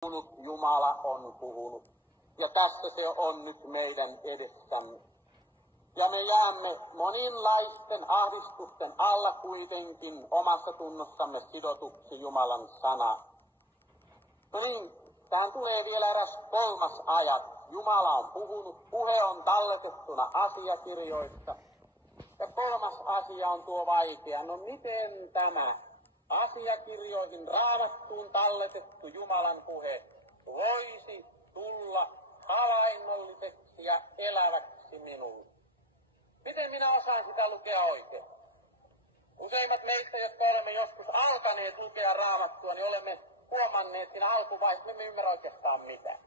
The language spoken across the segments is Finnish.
puhunut, Jumala on puhunut. Ja tässä se on nyt meidän edessämme. Ja me jäämme monenlaisten ahdistusten alla kuitenkin omassa tunnossamme sidotuksi Jumalan sanaan. No niin, tähän tulee vielä eräs kolmas ajatus. Jumala on puhunut, puhe on talletettuna asiakirjoissa. Ja kolmas asia on tuo vaikea. No miten tämä asiakirjoihin Raamattuun talletettu Jumalan puhe voisi tulla havainnolliseksi ja eläväksi minulle? Miten minä osaan sitä lukea oikein? Useimmat meistä, jotka olemme joskus alkaneet lukea Raamattua, niin olemme huomanneet siinä alkuvaiheessa, me emme ymmärrä oikeastaan mitään.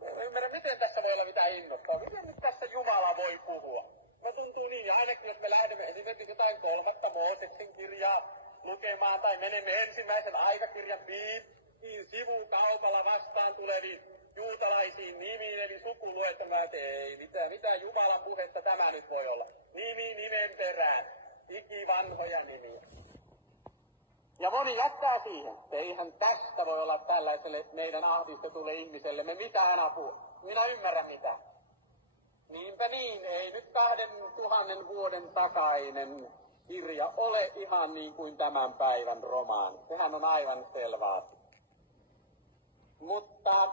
Me emme ymmärrä, miten tässä voi olla mitään innostaa. Miten nyt tässä Jumala voi puhua? Me tuntuu niin, ja ainakin jos me lähdemme esimerkiksi jotain 3. Mooseksen kirjaa lukemaan, tai menemme ensimmäisen aikakirjan pitkiin sivukaupalla vastaan tuleviin juutalaisiin nimiin, eli sukuluettamaan, että ei mitään Jumalan puhetta tämä nyt voi olla. Nimi nimen perään, ikivanhoja nimiä. Ja moni jättää siihen, että eihän tästä voi olla tällaiselle meidän ahdistetulle ihmisellemme mitään apua. Minä ymmärrän mitään. Niinpä niin, ei nyt 2000 vuoden takainen kirja ole ihan niin kuin tämän päivän romaani. Sehän on aivan selvää. Mutta